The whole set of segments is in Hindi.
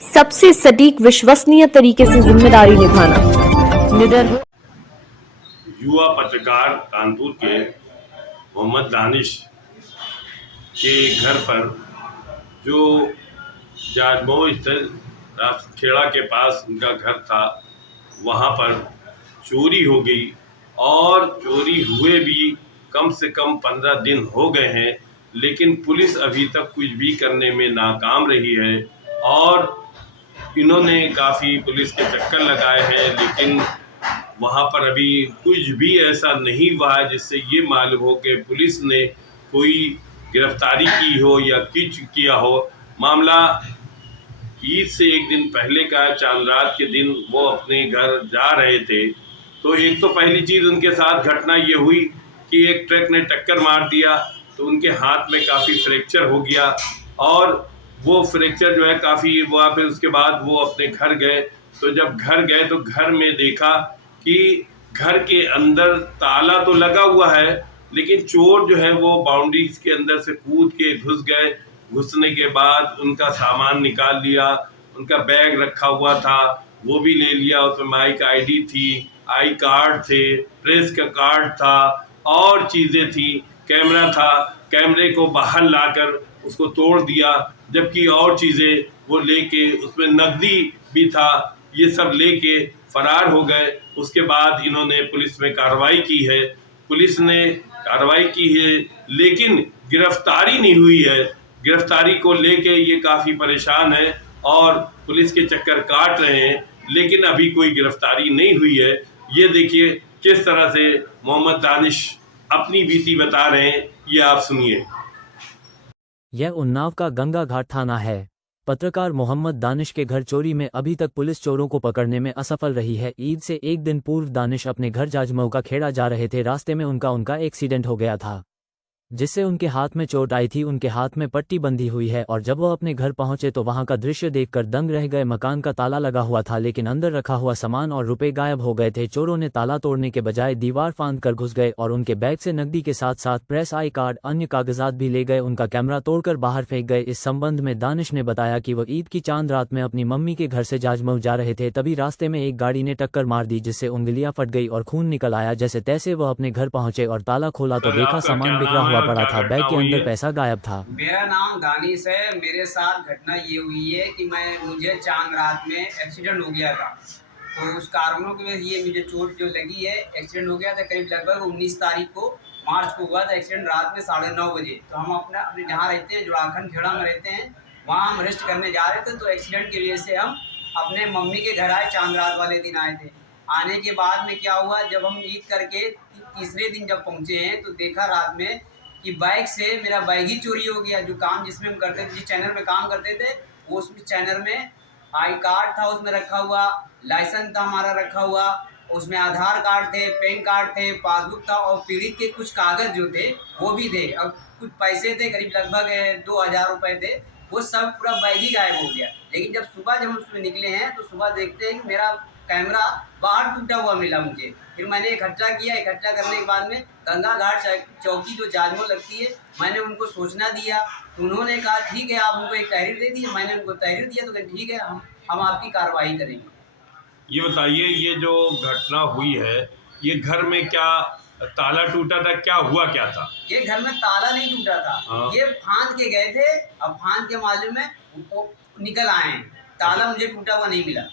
सबसे सटीक विश्वसनीय तरीके से जिम्मेदारी निभाना। निडर हो। युवा पत्रकार कानपुर के मोहम्मद दानिश के घर पर, जो जाजमऊ स्थित खेड़ा के पास उनका घर था, वहां पर चोरी हो गई। और चोरी हुए भी कम से कम 15 दिन हो गए हैं, लेकिन पुलिस अभी तक कुछ भी करने में नाकाम रही है। और इन्होंने काफ़ी पुलिस के चक्कर लगाए हैं, लेकिन वहाँ पर अभी कुछ भी ऐसा नहीं हुआ है जिससे ये मालूम हो कि पुलिस ने कोई गिरफ्तारी की हो या कुछ किया हो। मामला ईद से एक दिन पहले का, चांद रात के दिन वो अपने घर जा रहे थे। तो एक तो पहली चीज़ उनके साथ घटना ये हुई कि एक ट्रक ने टक्कर मार दिया, तो उनके हाथ में काफ़ी फ्रैक्चर हो गया। और वो फ्रैक्चर जो है काफ़ी वहाँ पे, उसके बाद वो अपने घर गए। तो जब घर गए तो घर में देखा कि घर के अंदर ताला तो लगा हुआ है, लेकिन चोर जो है वो बाउंड्रीज के अंदर से कूद के घुस गए। घुसने के बाद उनका सामान निकाल लिया, उनका बैग रखा हुआ था वो भी ले लिया। उसमें माइक आईडी थी, आई कार्ड थे, प्रेस का कार्ड था और चीज़ें थी, कैमरा था। कैमरे को बाहर लाकर उसको तोड़ दिया, जबकि और चीज़ें वो लेके, उसमें नकदी भी था, ये सब लेके फरार हो गए। उसके बाद इन्होंने पुलिस में कार्रवाई की है, पुलिस ने कार्रवाई की है, लेकिन गिरफ्तारी नहीं हुई है। गिरफ्तारी को लेके ये काफ़ी परेशान है और पुलिस के चक्कर काट रहे हैं, लेकिन अभी कोई गिरफ्तारी नहीं हुई है। ये देखिए किस तरह से मोहम्मद दानिश अपनी बीती बता रहे हैं, ये आप सुनिए। यह उन्नाव का गंगा घाट थाना है। पत्रकार मोहम्मद दानिश के घर चोरी में अभी तक पुलिस चोरों को पकड़ने में असफल रही है। ईद से एक दिन पूर्व दानिश अपने घर जाजमऊ का खेड़ा जा रहे थे। रास्ते में उनका एक्सीडेंट हो गया था, जिससे उनके हाथ में चोट आई थी। उनके हाथ में पट्टी बंधी हुई है और जब वो अपने घर पहुंचे तो वहां का दृश्य देखकर दंग रह गए। मकान का ताला लगा हुआ था, लेकिन अंदर रखा हुआ सामान और रुपए गायब हो गए थे। चोरों ने ताला तोड़ने के बजाय दीवार फांद कर घुस गए और उनके बैग से नकदी के साथ साथ प्रेस, आई कार्ड, अन्य कागजात भी ले गए। उनका कैमरा तोड़कर बाहर फेंक गए। इस संबंध में दानिश ने बताया कि वह ईद की चांद रात में अपनी मम्मी के घर से जाजमऊ जा रहे थे, तभी रास्ते में एक गाड़ी ने टक्कर मार दी, जिससे उंगलियां फट गई और खून निकल आया। जैसे तैसे वह अपने घर पहुंचे और ताला खोला तो देखा सामान बिखरा हुआ पड़ा था, बैग के अंदर पैसा गायब था। मेरा नाम दानिश है। मेरे साथ घटना ये हुई है कि मुझे चांद रात में एक्सीडेंट हो गया था। तो उस कारणों की वजह ये मुझे चोट जो लगी है, एक्सीडेंट हो गया था करीब लगभग 19 तारीख को, मार्च को हुआ था एक्सीडेंट, रात में 9:30 बजे। तो हम अपने जहाँ रहते हैं, जुड़ाखंड खेड़ा में रहते हैं, वहाँ हम रेस्ट करने जा रहे थे। तो एक्सीडेंट की वजह से हम अपने मम्मी के घर आए, चांद रात वाले दिन आए थे। आने के बाद में क्या हुआ, जब हम ईद करके तीसरे दिन जब पहुँचे हैं तो देखा रात में कि बाइक से मेरा बाइक ही चोरी हो गया। जो काम जिसमें हम करते थे, जिस चैनल में काम करते थे, वो उस चैनल में आई कार्ड था उसमें रखा हुआ, लाइसेंस था हमारा रखा हुआ, उसमें आधार कार्ड थे, पैन कार्ड थे, पासबुक था और पीड़ित के कुछ कागज जो थे वो भी थे। अब कुछ पैसे थे, करीब लगभग 2000 रुपये थे। वो सब पूरा बाइक ही गायब हो गया। लेकिन जब सुबह हम उसमें निकले हैं तो सुबह देखते हैं कि मेरा कैमरा बाहर टूटा हुआ मिला मुझे। फिर मैंने इकट्ठा किया, इकट्ठा करने के बाद में गंगा घाट चौकी जो जाजमऊ लगती है, मैंने उनको सूचना दिया। तो उन्होंने कहा ठीक है, आप उनको एक तहरीर दे दिए। मैंने उनको तहरीर दिया तो कहा ठीक है, हम आपकी कार्रवाई करेंगे। ये बताइए, ये जो घटना हुई है, ये घर में क्या ताला टूटा था, क्या हुआ क्या था? ये घर में ताला नहीं टूटा था। हाँ। ये फांद के गए थे, अब फांद के मालूम है वो निकल आए हैं। ताला मुझे टूटा हुआ नहीं मिला।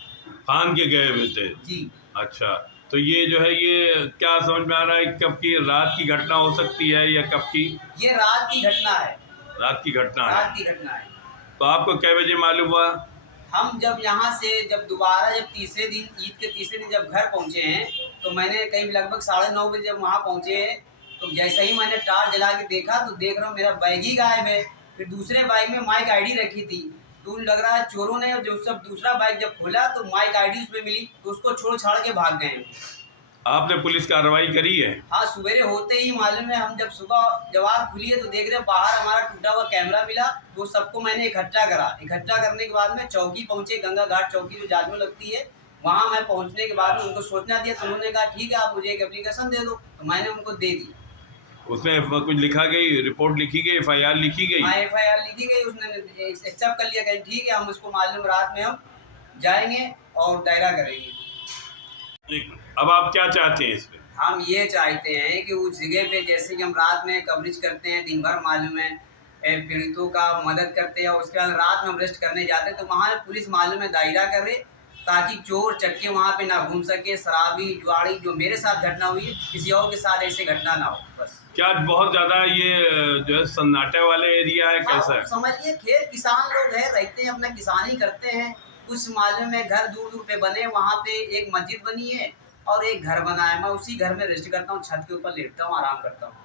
फांद के गए हुए थे जी। अच्छा, तो ये जो है, ये क्या समझ में आ रहा है, कब की रात की घटना हो सकती है या कब की? ये रात की घटना है। रात की घटना है। रात की घटना है। तो आपको कै बजे मालूम हुआ? हम जब यहाँ से दोबारा तीसरे दिन, ईद के तीसरे दिन जब घर पहुँचे हैं, तो मैंने कहीं लगभग 9:30 बजे जब वहाँ पहुँचे हैं, तो जैसे ही मैंने टार्च जला के देखा तो देख रहा हूँ मेरा बैग ही गायब है। फिर दूसरे बाइक में माइक आईडी रखी थी, तो लग रहा है चोरों ने जो सब दूसरा बाइक जब खोला तो माइक आईडी उसमें मिली, तो उसको छोड़ छाड़ के भाग गए। आपने पुलिस कार्रवाई करी है? हाँ, सवेरे होते ही मालूम है, हम जब सुबह जवाब खुली है तो देख रहे बाहर हमारा टूटा हुआ कैमरा मिला। तो सबको मैंने इकट्ठा करा। इकट्ठा करने के बाद में चौकी पहुंचे, गंगा घाट चौकी जो जाजमऊ लगती है, वहाँ मैं पहुंचने के बाद में उनको सूचना दिया। तो उन्होंने कहा ठीक है, आप मुझे एक एप्लीकेशन दे दो। तो मैंने उनको दे दी। उसमें कुछ लिखा गई, रिपोर्ट लिखी गई, FIR लिखी गई? हाँ, FIR लिखी गई, उसने एक्सेप्ट कर लिया कि ठीक है, हम उसको मालूम, रात में हम जाएंगे और दायरा करेंगे। अब आप क्या चाहते हैं इस पे? हम ये चाहते हैं कि उस जगह पे जैसे कि हम रात में कवरेज करते हैं, दिन भर मालूम है पीड़ितों का मदद करते हैं, उसके बाद रात में अरेस्ट करने जाते हैं, तो वहाँ पुलिस मालूम है दायरा करे, ताकि चोर चक्के वहाँ पे ना घूम सके, शराबी जुआड़ी, जो मेरे साथ घटना हुई है किसी और के साथ ऐसे घटना ना हो। बस क्या बहुत ज़्यादा ये जो है सन्नाटे वाले एरिया है, कैसा है? समझिए, खेत किसान लोग हैं, रहते हैं, अपना किसानी करते हैं, कुछ मालूम है घर दूर दूर पे बने, वहाँ पे एक मस्जिद बनी है और एक घर बना है, मैं उसी घर में रेस्ट करता हूँ, छत के ऊपर लेटता हूँ, आराम करता हूँ।